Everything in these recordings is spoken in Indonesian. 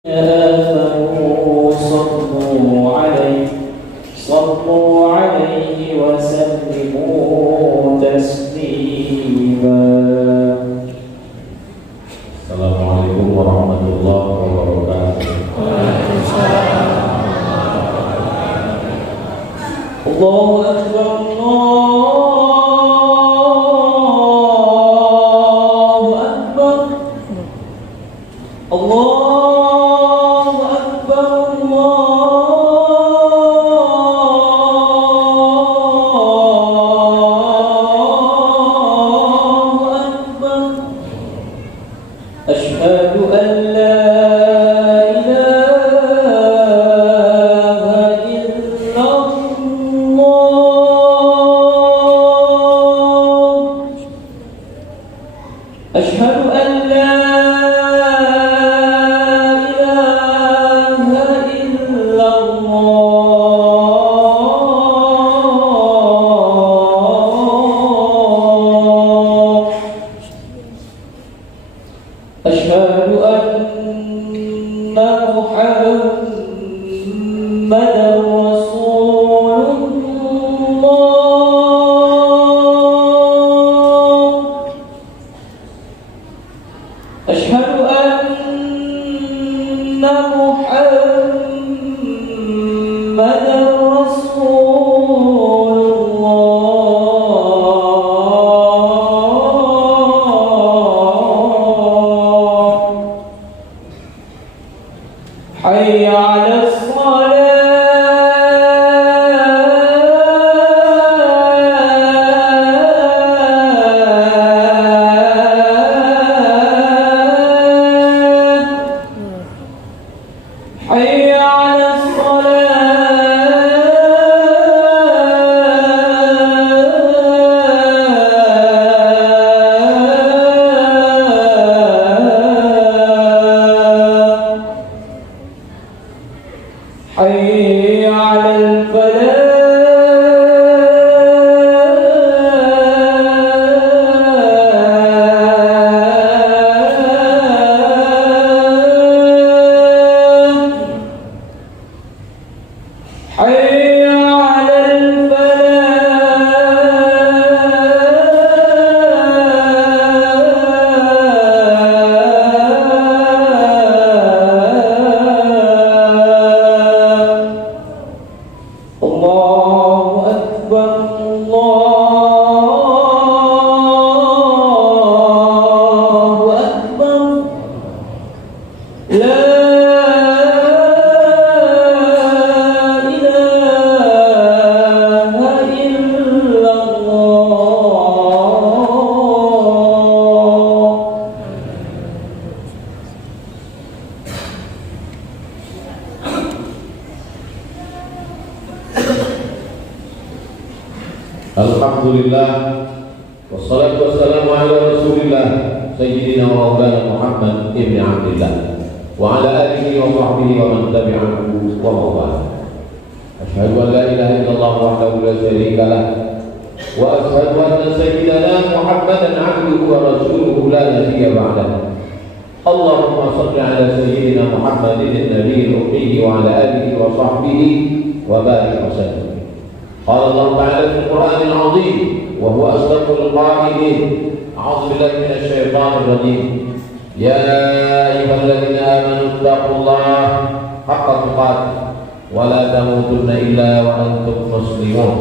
آمنوا صلوا عليه وسلموا تسليما. Assalamualaikum warahmatullahi wabarakatuh. Allahu Akbar, Allahu Akbar, Allahu Akbar, Allahu Akbar. Asyhadu an la أشهد أن لا إله إلا الله. أشهد أن محمدا رسول الله. أشهد أن محمدا رسول الله. حي على حي على الصلاة. حي على حي على الفلاح. الله أكبر، الله أكبر. لا Alhamdulillah, wassalatu wassalamu ala rasulillah Sayyidina wa maulana Muhammad ibn Abdillah wa ala alihi wa sahbihi wa man tabi'ahu wa mawala. Asyhadu an la ilaha illallah wahdahu la syarika lah wa asyhadu anna sayyidana Muhammadan abduhu wa rasuluhu la nabiyya ba'dahu. Allahumma shalli ala sayyidina Muhammadin an-nabiyil ummi wa ala alihi wa sahbihi wa barik wa sallim. قال الله تعالى في القرآن العظيم وهو أصدق القائلين: أعوذ بالله من الشيطان الرجيم. يا أيها الذين آمنوا اتقوا الله حق تقاته ولا تموتن إلا وأنتم مسلمون.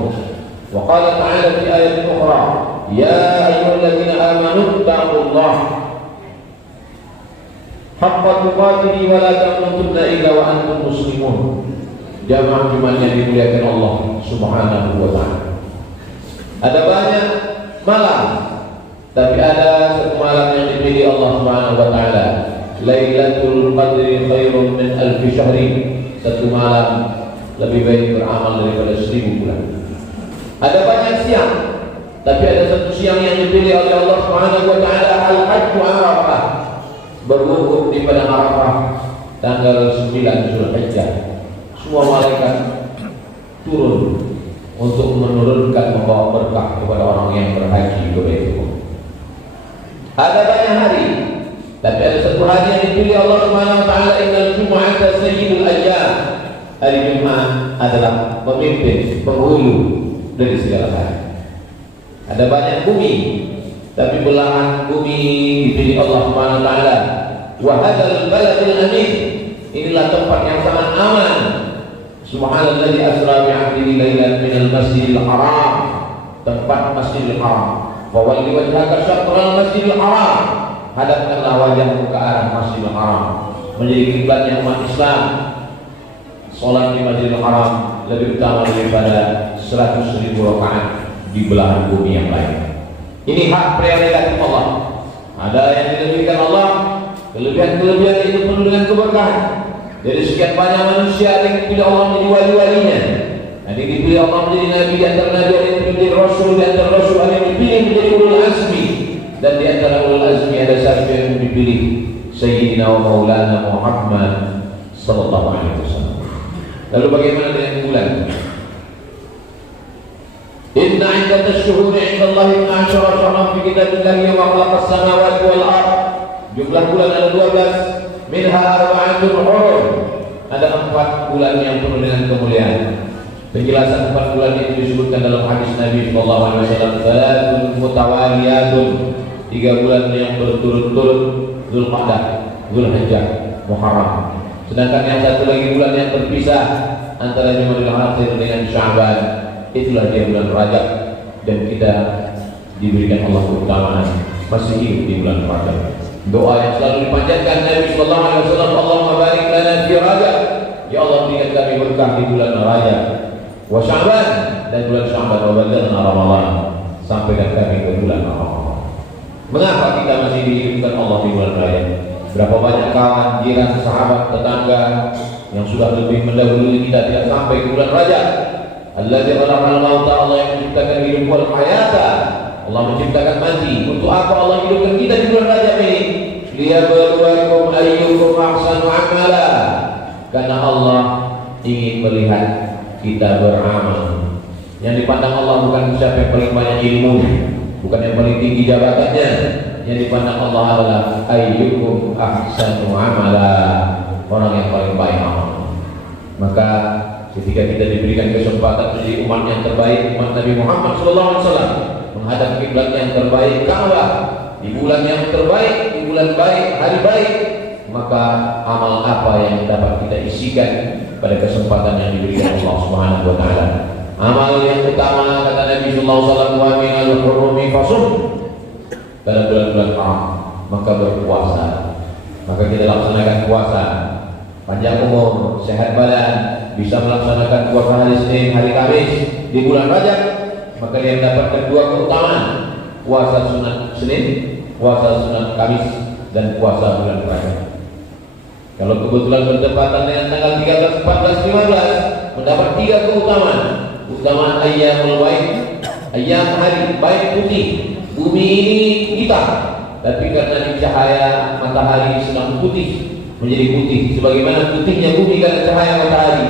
وقال تعالى في آية أخرى: يا أيها الذين آمنوا اتقوا الله حق تقاته ولا تموتن إلا وأنتم مسلمون. Jamaah iman yang dimuliakan Allah Subhanahu wa ta'ala. Ada banyak malam, tapi ada satu malam yang dipilih Allah Subhanahu wa ta'ala. Lailatul Qadri khairun min alfi syahri. Satu malam lebih baik beramal daripada 1000 bulan. Ada banyak siang, tapi ada satu siang yang dipilih oleh Allah Subhanahu wa ta'ala, Al-Hajju Arafah. Berwukuf di padang Arafah tanggal 9 Zulhijjah. Semua malaikat turun untuk menurunkan membawa berkah kepada orang yang berhaji ke Baitullah. Ada banyak hari, tapi ada satu hari yang dipilih Allah Subhanahu wa taala, innal jumu'ata sayyidul ayyam. Hari Jumat adalah pemimpin, penghulu dari segala hari. Ada banyak bumi, tapi belahan bumi dipilih Allah Subhanahu wa taala. Wa hadzal baladul amin. Inilah tempat yang sangat aman. Subhanalladzi asra bi 'abdihi lailan minal masjidil haram. Tempat Masjidil Haram. Wa walli wajhaka syatral Masjidil Haram. Hadapkanlah wajahmu ke arah Masjidil Haram. Menjadi kiblatnya umat Islam. Salat di Masjidil Haram lebih utama daripada 100.000 rakaat di belahan bumi yang lain. Ini hak prerogatif Allah. Ada yang dilebihkan Allah, kelebihan-kelebihan itu penuh dengan keberkahan. Dari sekian banyak manusia yang dipilih Allah menjadi wali-walinya, ada yang dipilih Allah menjadi nabi di antara nabi, ada yang dipilih rasul di antara rasul, ada yang dipilih menjadi ulul azmi, dan di antara ulul azmi ada satu yang dipilih Sayyidina wa Maulana Muhammad sallallahu alaihi wasallam. Lalu bagaimana dengan bulan? Inna 'iddatash shuhuri 'inda Allah 12 syahran fi kitabillah yawma khalaqas samawati wal ardh. Jumlah bulan ada 12, minha arba'atun hurum. Ada 4 bulan yang penuh dengan kemuliaan. Penjelasan 4 bulan itu disebutkan dalam hadis Nabi sallallahu alaihi wasallam, salatun mutawaliyatun. 3 bulan yang berturut-turut, Zulqa'dah, Zulhijjah, Muharram. Sedangkan yang satu lagi bulan yang terpisah antara Jumadil Akhir dengan Sya'ban, itulah dia bulan Rajab, dan kita diberikan Allah keutamaan masih hidup di bulan Rajab. Doa yang selalu dipanjatkan Nabi sallallahu alaihi wasallam, Allahumma barik lana fi Rajab. Ya Allah, berikan kami berkah di bulan Rajab, wa Sya'ban, dan bulan Sya'ban, wa balighna Ramadan, sampaikan kami ke bulan Ramadan. Mengapa kita masih dihidupkan Allah di bulan Rajab? Berapa banyak kawan, jiran, sahabat, tetangga yang sudah lebih mendahului kita tidak sampai ke bulan Rajab. Allazi khalaqal mauta, Allah yang menciptakan hidup wal hayata, Allah menciptakan mati. Untuk apa Allah hidupkan kita di bulan Rajab ini? Liyabluwakum ayyukum ahsanu amala. Karena Allah ingin melihat kita beramal. Yang dipandang Allah bukan siapa yang paling banyak ilmu, bukan yang paling tinggi jabatannya. Yang dipandang Allah adalah ayyukum ahsanu amala, orang yang paling baik amal. Maka ketika kita diberikan kesempatan menjadi umat yang terbaik, umat Nabi Muhammad SAW, menghadap kiblat yang terbaik, Ka'bah, di bulan yang terbaik, di bulan baik, hari baik, maka amal apa yang dapat kita isikan pada kesempatan yang diberikan Allah Subhanahu wa taala? Amal yang utama, kata Nabi sallallahu alaihi wasallam, wa minal hurumi fasum. Pada bulan-bulan haram, maka berpuasa. Maka kita laksanakan puasa, panjang umur, sehat badan, bisa melaksanakan puasa hari Senin, hari Kamis di bulan Rajab, maka dia mendapatkan 2 keutamaan: puasa sunat Senin, puasa sunat Kamis, dan puasa bulan Rajab. Kalau kebetulan bertepatan dengan tanggal 13, 14, 15, mendapat 3 keutamaan. Keutamaan ayyamul baik, ayyam hari baik putih. Bumi ini hitam, tapi karena di cahaya matahari sedang putih, menjadi putih. Sebagaimana putihnya bumi karena cahaya matahari,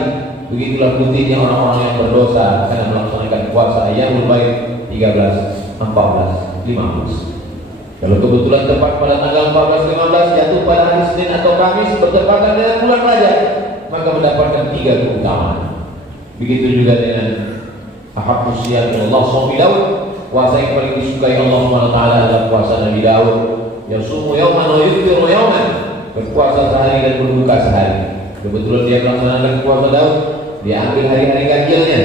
begitulah putihnya orang-orang yang berdosa karena melaksanakan puasa ayyamul baik 13, 14, 15. Kalau kebetulan tepat pada tanggal 14, 15 jatuh pada hari Senin atau Kamis bertepatan dengan bulan Rajab, maka mendapatkan 3 keutamaan. Begitu juga dengan ahabbus siyam Allah shaum Daud, puasa yang paling disukai Allah SWT adalah puasa Nabi Daud. Yasumu yawman wa yuftiru yawman, berpuasa sehari dan berbuka sehari. Kebetulan dia melaksanakan puasa Daud, dia ambil hari-hari ganjilnya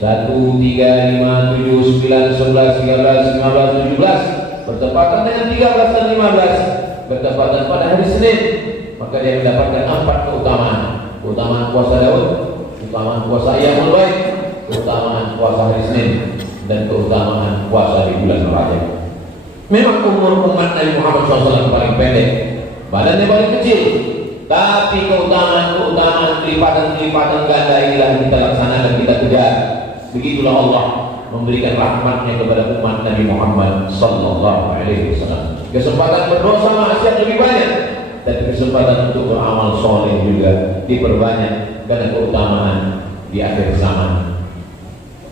1, 3, 5, 7, 9, 11, 13, 15, 17, bertepatan dengan 13 dan 15, bertepatan pada hari Senin, maka dia mendapatkan 4 keutamaan. Keutamaan puasa Daud, keutamaan puasa Ayyamul Baik, keutamaan puasa hari Senin, dan keutamaan puasa di bulan Rajab. Memang umur umat Nabi Muhammad SAW paling pendek, badannya paling kecil, tapi keutamaan kelipatan ganda inilah kita laksanakan, kita kejar. Begitulah Allah memberikan rahmatnya kepada umat Nabi Muhammad sallallahu alaihi wasallam. Kesempatan berdosa maksiat lebih banyak, dan kesempatan untuk beramal soleh juga diperbanyak karena keutamaan di akhir zaman.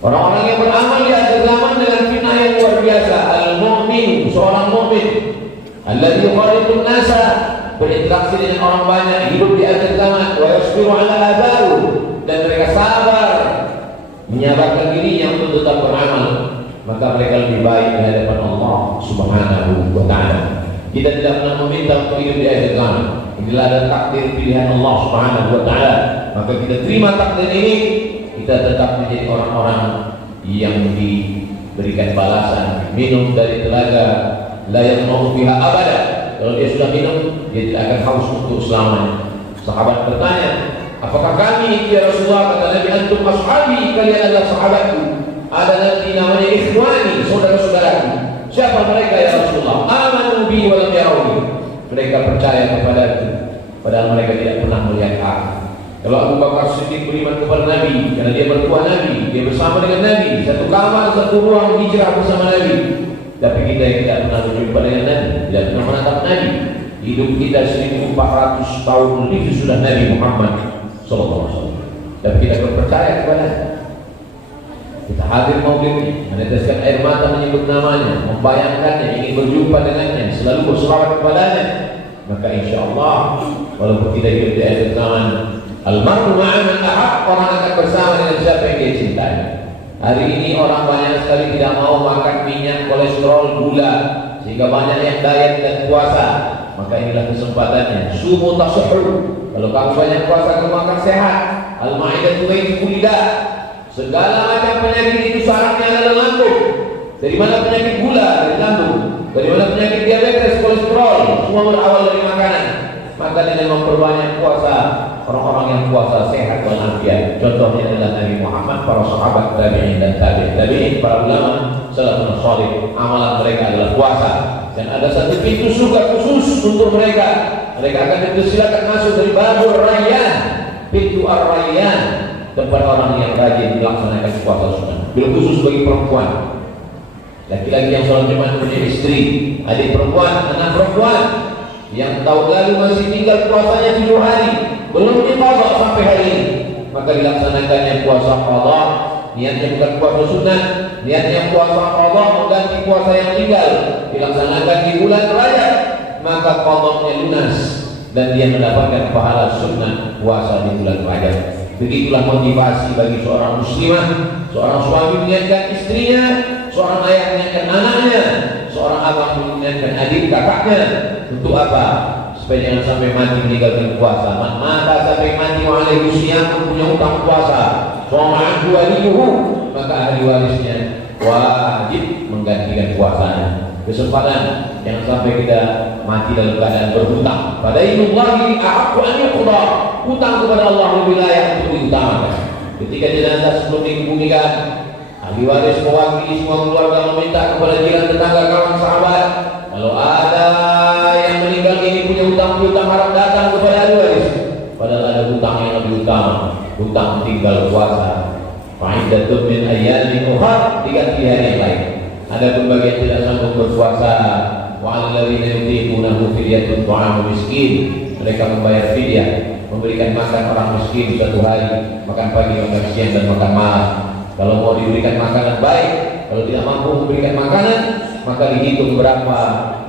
Orang-orang yang beramal di akhir zaman dengan fitnah yang luar biasa. Al-mu'min, seorang mu'min, alladzi yukhalitun nasa, berinteraksi dengan orang banyak, hidup di akhir zaman, wa yasbiru ala adahu, dan mereka sabar menyabarkan dirinya untuk tetap beramal, maka mereka lebih baik di hadapan Allah Subhanahu wa taala. Kita tidak pernah meminta untuk hidup di akhir zaman. Inilah ada takdir pilihan Allah Subhanahu wa taala. Maka kita terima takdir ini, kita tetap menjadi orang-orang yang diberikan balasan, minum dari telaga la yamau fiha abada. Kalau dia sudah minum, dia tidak akan haus untuk selamanya. Sahabat bertanya, apakah kami ya Rasulullah? Kata Nabi, antum ashabi, kalian adalah sahabatku. Ada nanti namanya ikhwani, saudara-saudaraku. Siapa mereka ya Rasulullah? Amanu bi wa lam yarawni. Mereka percaya kepadaku, padahal mereka tidak pernah melihat aku. Kalau Abu Bakar Siddiq beriman kepada Nabi, karena dia bertuah Nabi, dia bersama dengan Nabi, satu kamar, satu ruang hijrah bersama Nabi. Tapi kita yang tidak pernah berjumpa dengan Nabi, tidak pernah menatap Nabi. Hidup kita 1400 tahun lebih sudah Nabi Muhammad SAW. Dan kita berpercaya kepada kita hadir maulidnya, meneteskan air mata menyebut namanya, membayangkannya, ingin berjumpa dengannya, selalu berselawat kepadanya. Maka insya Allah, walaupun kita hidup di akhir zaman, al-mar'u ma'a man ahab, orang akan bersama dengan siapa yang dia cintai. Hari ini orang banyak sekali tidak mau makan minyak, kolesterol, gula, sehingga banyak yang diet dan puasa. Maka inilah kesempatannya. Sumu tasahhur. Kalau kamu banyak puasa, kamu akan sehat. Al-ma'idatu baiti kulida. Segala macam penyakit itu syaratnya adalah lambung. Dari mana penyakit gula? Dari lambung. Dari mana penyakit diabetes, kolesterol? Semua berawal dari makanan. Maka dengan memperbanyak puasa, orang-orang yang puasa sehat walafiat. Contohnya adalah Nabi Muhammad, para sahabat, tabi'in dan tabi'in, para ulama salafun salih. Amalan mereka adalah puasa. Dan ada satu pintu surga khusus untuk mereka. Mereka akan dipersilakan masuk dari babur rayyan, pintu ar-rayyan, tempat orang yang rajin melaksanakan puasa sunnah. Bila khusus bagi perempuan, laki-laki yang sholat Jumat punya istri, adik perempuan, anak perempuan yang tahun lalu masih tinggal puasanya 7 hari, belum diqadha sampai hari ini, maka dilaksanakannya puasa qadha. Niatnya bukan puasa sunnah, niatnya puasa qadha mengganti puasa yang tinggal, dilaksanakan di bulan Rajab, maka qadhanya lunas dan dia mendapatkan pahala sunnah puasa di bulan Rajab. Begitulah motivasi bagi seorang muslimah, seorang suami mengingatkan istrinya, seorang ayah mengingatkan anaknya, seorang abang mengingatkan adik kakaknya. Untuk apa? Supaya jangan sampai mati meninggalkan puasa. Maka sampai mati wa'alaihi siyam, punya utang puasa, soma'an waliyuhu, maka ahli warisnya wajib menggantikan puasanya. Kesempatan jangan sampai kita mati dalam keadaan berhutang. Fadainullahi ahaqqu an yuqda. Hutang kepada Allah lebih layak untuk diutamakan. Ketika jenazah sebelum dikebumikan, ahli waris mewakili semua keluarga meminta kepada jiran, tetangga, kawan, sahabat, kalau ada yang meninggal ini punya hutang harap datang kepada ahli waris. Padahal ada hutang yang lebih utama, hutang tinggal puasa. Fa'iddatun min ayyamin ukhra, diganti hari yang lain. Ada bagi yang tidak sanggup berpuasa, wa 'alal ladzina yutiqunahu fidyatun ta'amu miskin. Mereka membayar fidyah, memberikan makan orang miskin 1 hari, makan pagi, makan siang dan makan malam. Kalau mau diberikan makanan baik, kalau tidak mampu memberikan makanan, maka dihitung berapa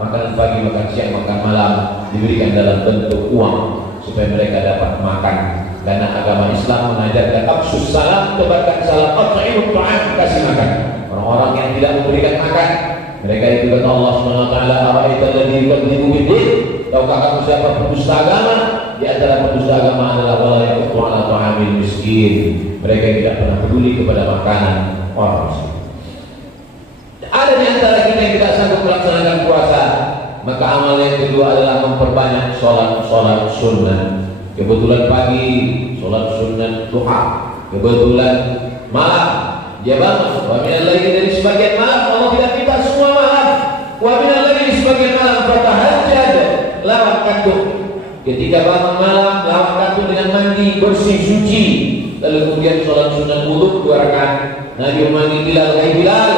makanan pagi, makan siang, makan malam, diberikan dalam bentuk uang supaya mereka dapat makan. Karena agama Islam mengajarkan absus salam, tebarkan salam, at'imut ta'am, kasih makan. Orang-orang yang tidak memberikan makan, mereka itu kata Allah SWT, ara'aita alladzi yukadzibu bid-din. Tahukah kamu siapa pendusta agama? Di antara pendusta agama adalah wala yaqtu 'ala ta'amil miskin. Mereka yang tidak pernah peduli kepada makanan orang miskin. Ada di antara kita yang tidak sanggup melaksanakan puasa, maka amal yang kedua adalah memperbanyak sholat sunnah. Kebetulan pagi sholat sunnah duha, kebetulan malam dia bangun, wa minal laili, dari sebagian malam. Allah tidak minta semua malam. Wa minal laili, sebagian malam fatahajjad, lawan kantuk. Ketika bangun malam, lawan kantuk dengan mandi bersih suci, lalu kemudian sholat sunnah wudu 2 rakaat. Nabi memanggil Bilal, "Hai Bilal,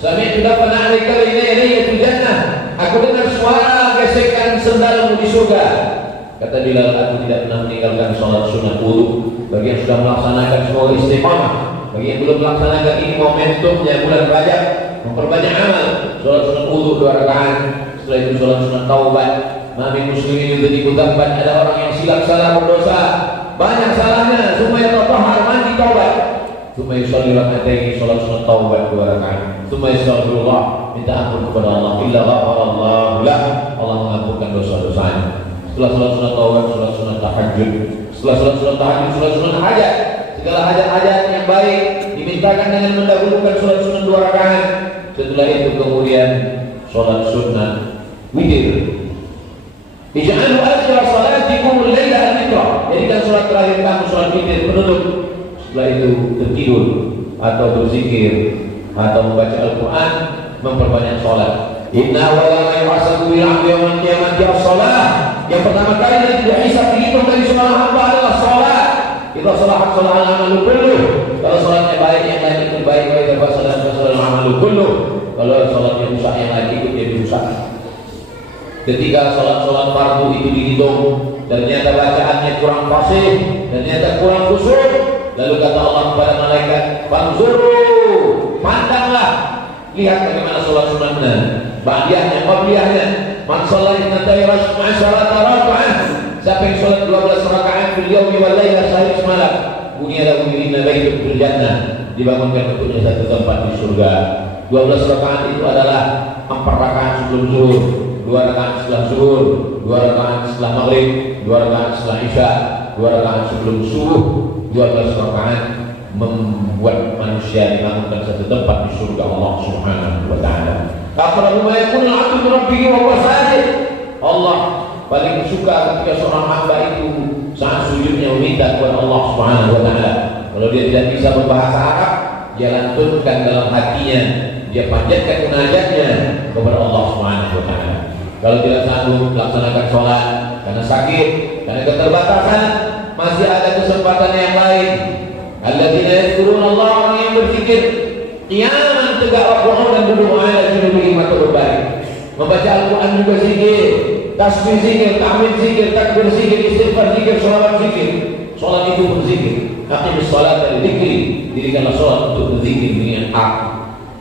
sami'tu dafana 'alaika baina yadayya fil jannah." Aku dengar suara gesekan sendalmu di surga. Kata Bilal, aku tidak pernah meninggalkan sholat sunnah wudu. Bagi yang sudah melaksanakan semua istiqamah, bagi yang belum melaksanakan, ini momentumnya bulan Rajab, memperbanyak amal. Sholat sunnah wudu 2 rakaat, setelah itu sholat sunnah taubat, Nabi muslimin yudhibu dzamban, ada orang yang silap salah berdosa, banyak salahnya, supaya tatahhar, mandi taubat. Tsumma yusalli rak'ataini, salat sunat taubat 2 rakaat. Tsumma yastaghfirullah, minta ampun kepada Allah, illa ghafarallahu lah, Allah mengampunkan dosa-dosanya. Setelah salat sunat taubat, salat sunat tahajud. Setelah salat sunat tahajud, salat sunat hajat. Segala hajat-hajat yang baik dimintakan dengan mendahulukan salat sunat 2 rakaat. Setelah itu kemudian salat sunat witir. Ij'alu akhir salatikum al-laila al-witra. Jadikan salat terakhir kamu salat witir penutup. Setelah itu tertidur atau berzikir atau membaca Al-Quran, memperbanyak salat. Inna awwala ma yuhasabu bil 'abdi yawmal qiyamati as-shalah. Yang pertama kali yang dihisab dihitung dari seorang hamba adalah salat. Idza salahat salaha al-amalu kulluh. Kalau salatnya baik, yang lain ikut baik, wa idza fasadat fasada al-amalu kulluh. Kalau salatnya rusak, yang lain ikut jadi rusak. Ketika salat-salat fardu itu dihitung, ternyata bacaannya kurang fasih, ternyata kurang khusyuk, lalu kata Allah kepada malaikat, "Fanzuru, pandanglah, lihat bagaimana salat sunatnya, ba'diyahnya, qabliyahnya. Man shalla 12 raka'ah, siapa yang salat 12 rakaat fil yaumi wal laila sehari semalam, bunya lahu minna baitun fil jannah, dibangunkan untuknya satu tempat di surga." 12 rakaat itu adalah 4 rakaat sebelum zuhur, 2 rakaat setelah zuhur, 2 rakaat setelah maghrib, 2 rakaat setelah isya, 2 rakaat sebelum subuh. 12 rakaat membuat manusia dibangunkan satu tempat di surga Allah Subhanahu wa taala. Aqrabu ma yakunu al-'abdu min rabbih wa huwa sajid. Allah paling suka ketika seorang hamba itu saat sujudnya meminta kepada Allah Subhanahu wa taala. Kalau dia tidak bisa berbahasa Arab, dia lantunkan dalam hatinya, dia panjatkan munajatnya kepada Allah Subhanahu wa taala. Kalau tidak sanggup melaksanakan sholat karena sakit, karena keterbatasan, masih ada kesempatan yang lain. Alladzina yadhkuruna Allah, orang yang berzikir qiyaman, tegak rukuk dan duduk ala junubihim atau berbalik. Membaca Al-Quran juga zikir, tasbih zikir, tahmid zikir, takbir zikir, istighfar zikir, sholawat zikir. Sholat itu pun zikir. Aqimis sholat dari zikri, dirikanlah sholat untuk berzikir dengan hak.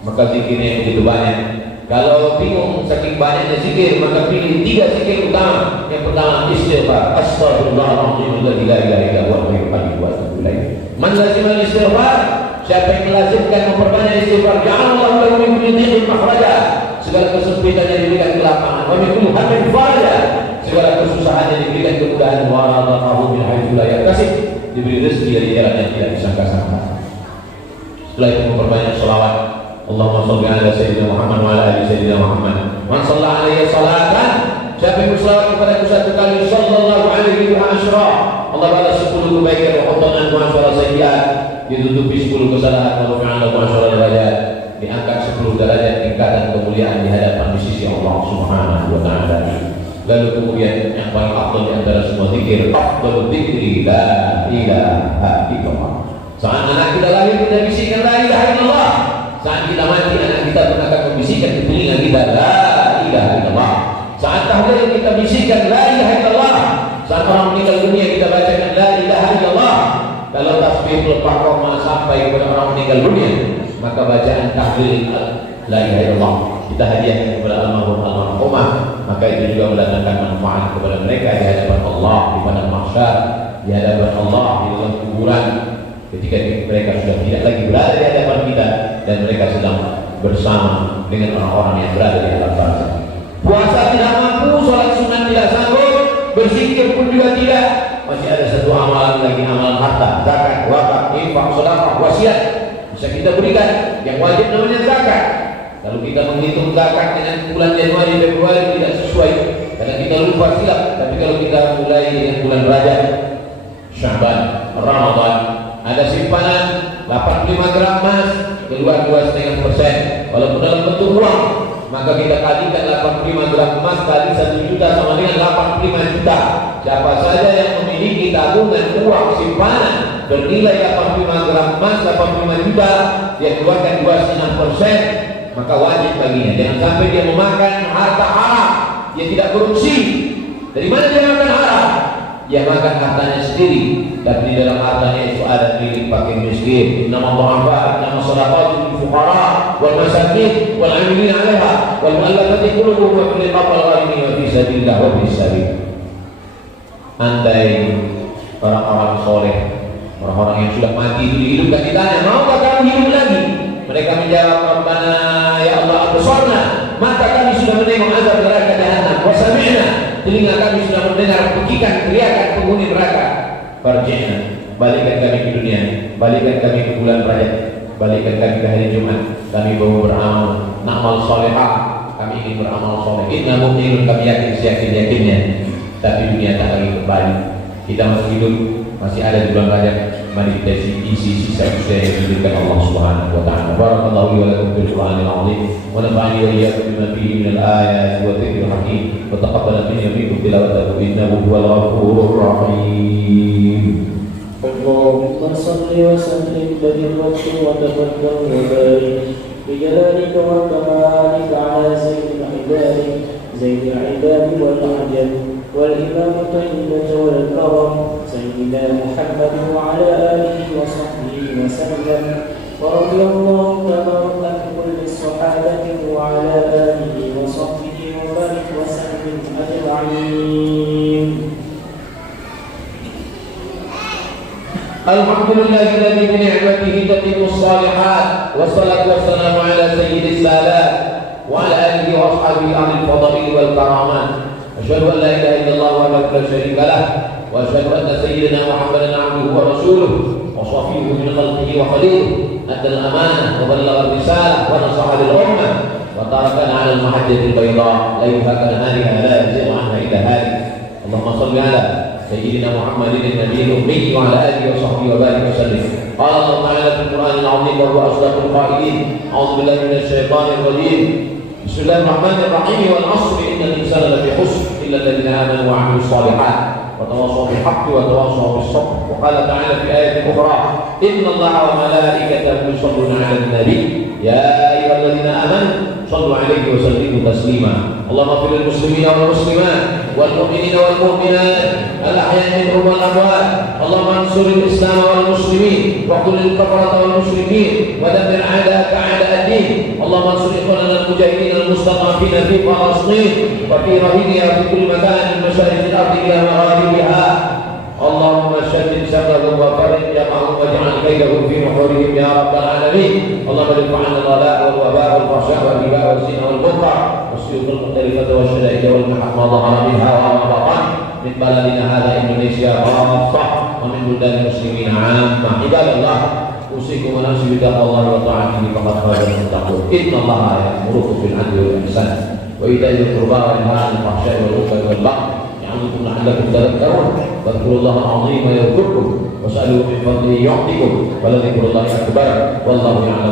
Maka zikirnya yang begitu banyak. Kalau bingung saking banyaknya zikir, maka pilih 3 zikir utama. Yang pertama istighfar, astaghfirullahaladzim la ilaha illa huwal hayyul qayyum wa atubu ilaih. Man lazima istighfar, siapa yang melazimkan memperbanyak istighfar, ja'alallahu lahu min kulli dhiqin makhraja. Segala kesempitan yang diberikan kelapangan, wa min kulli hammin faraja. Segala kesusahan yang diberikan kemudahan, wa razaqahu min haitsu la yahtasib. Diberi rezeki dari jalan yang tidak disangka-sangka. Setelah itu memperbanyak selawat. Allahumma shalli ala sayyidina Muhammad wa ala ali sayyidina Muhammad. Man shalla alaihi salatan, siapa yang berselawat kepada satu kali, sallallahu alaihi wa asyra, Allah balas 10 kebaikan, wa qatana wa asyra sayyi'at, ditutupi 10 kesalahan, wa rafa'ana wa asyra derajat, diangkat 10 derajat tingkatan kemuliaan di hadapan di sisi Allah Subhanahu wa taala. Lalu kemudian yang paling afdal di antara semua zikir, afdalul dzikri la ilaha illallah. Saat anak kita lahir kita bisikkan la ilaha illallah. Saat kita mati, anak kita pun akan membisikkan ke telinga kita la ilaha illallah. Saat tahlil kita bisikkan la ilaha illallah. Saat orang meninggal dunia kita bacakan la ilaha illallah. Kalau tasbihul fardhu sampai kepada orang meninggal dunia, maka bacaan tahlil la ilaha illallah kita hadiahkan kepada almarhum almarhumah, maka itu juga mendatangkan manfaat kepada mereka di hadapan Allah di padang mahsyar, di hadapan Allah di dalam kuburan. Ketika mereka sudah tidak lagi berada di hadapan kita dan mereka sedang bersama dengan orang-orang yang berada di alam barzah. Puasa tidak mampu, sholat sunat tidak sanggup, berzikir pun juga tidak. Masih ada satu amalan lagi, amalan harta, zakat, wakaf, infak, sedekah, wasiat bisa kita berikan. Yang wajib namanya zakat. Lalu kita menghitung zakat dengan bulan Januari, Februari tidak sesuai karena kita lupa silap. Tapi kalau kita mulai dengan bulan Rajab, Syaban, Ramadan, ada simpanan 85 gram emas, keluar 2,5%. Walaupun dalam bentuk uang, maka kita kalikan 85 gram emas kali 1 juta sama dengan 85 juta. Siapa saja yang memiliki tabungan uang simpanan bernilai 85 gram emas, 85 juta, dia keluarkan 2,5%, maka wajib baginya. Jangan sampai dia memakan harta haram, dia tidak korupsi. Dari mana dia makan haram? dia makan hartanya sendiri, tapi di dalam hartanya itu ada milik fakir miskin. Nama du'afa, nama shadaqatul fuqara wal masakin wal 'amilin 'alaiha wal mu'allafati qulubuhum wa fil riqab wal gharimin wa fi sabilillah wa fi sabil. Andai orang-orang soleh, orang-orang yang sudah mati itu dihidupkan, ditanya, maukah kamu hidup lagi? Mereka menjawab, Rabbana ya Allah absarna, mata kami sudah menengok azab neraka jahannam, wa sami'na, telinga kami sudah mendengar pekikan teriakan penghuni neraka. Farji'na, balikkan kami ke dunia, balikkan kami ke bulan Rajab, balikkan kami ke hari Jumat, kami mau beramal, na'mal salihah, kami ingin beramal soleh. Inna mu'minun, kami yakin seyakin-yakinnya, tapi dunia tak lagi kembali. Kita masih hidup, masih ada di bulan Rajab. Mari kita isi sisa-sisa yang diberikan Allah Subhanahu wa taala. Barakallahu li wa lakum fil Qur'anil 'azim wa nafa'ani wa iyyakum bima fihi min al-ayati wa dhikril hakim wa taqabbal minni wa minkum tilawatahu innahu huwal ghafurur rahim. Allahumma salli wa sallim barik wa tafaddal wa barik bi jalalika wa kamalika ala sayyidil ibadi wal ajam والإمام الطيبة والكرم سيدنا محمد وعلى آله وصحبه وسلم ورضي الله تبارك عن كل الصحابة وعلى آله وصحبه وبارك وسلم أجمعين. الحمد لله الذي بنعمته تتم الصالحات والصلاة والسلام على سيد السادات وعلى آله وأصحابه أهل الفضائل والكرامات. أشهد أن لا إله إلا الله وحده لا شريك له وأشهد أن سيدنا محمدا عبده ورسوله وصفيه من خلقه وخليله أدى الأمانة وبلغ الرسالة ونصح للأمة وتركنا على المحجة البيضاء ليلها كنهارها لا يزيغ عنها إلا هالك. اللهم صل على سيدنا محمد النبي الأمي وعلى آله وصحبه وبارك وسلم. قال الله تعالى في القرآن العظيم وهو أصدق القائلين: أعوذ بالله من الشيطان الرجيم. بسم الله الرحمن الرحيم. والعصر إن الإنسان لفي خسر إلا الذين آمنوا وعملوا الصالحات وتواصوا بالحق وتواصوا بالصبر. وقال تعالى في آية أخرى: إن الله وملائكته يصلون على النبي يا أيها الذين آمنوا صلوا عليه وسلموا تسليما. اللهم اغفر للمسلمين والمسلمات والمؤمنين والمؤمنات الأحياء منهم والأموات. اللهم انصر الإسلام والمسلمين واقتل الكفرة والمشركين ودمر أعداءك أعداء الدين. اللهم انصر إخواننا المجاهدين المستضعفين في فلسطين وفي رهينها في كل مكان من مشارق الأرض إلى مغاربها. اللهم شدد شرهم وفرج جمعهم واجعل كيدهم في نحورهم يا رب العالمين. اللهم ارفع عنا الغلاء والوباء والفحشاء والربا والزنا والمنكر والسيوف المختلفة والشدائد والمحن ما ظهر منها وما بطن من بلدنا هذا إندونيسيا خاصة ومن بلدان المسلمين عامة. عباد الله، أوصيكم ونفسي بتقوى الله وطاعته فقد فاز المتقون. إن الله يأمركم بالعدل والإحسان وإيتاء ذي القربى وينهى عن الفحشاء والمنكر والبغي يعظكم لعلكم تذكرون. واذكروا الله العظيم يذكركم واسألوه من فضله يعطكم ولذكر الله أكبر والله يعلم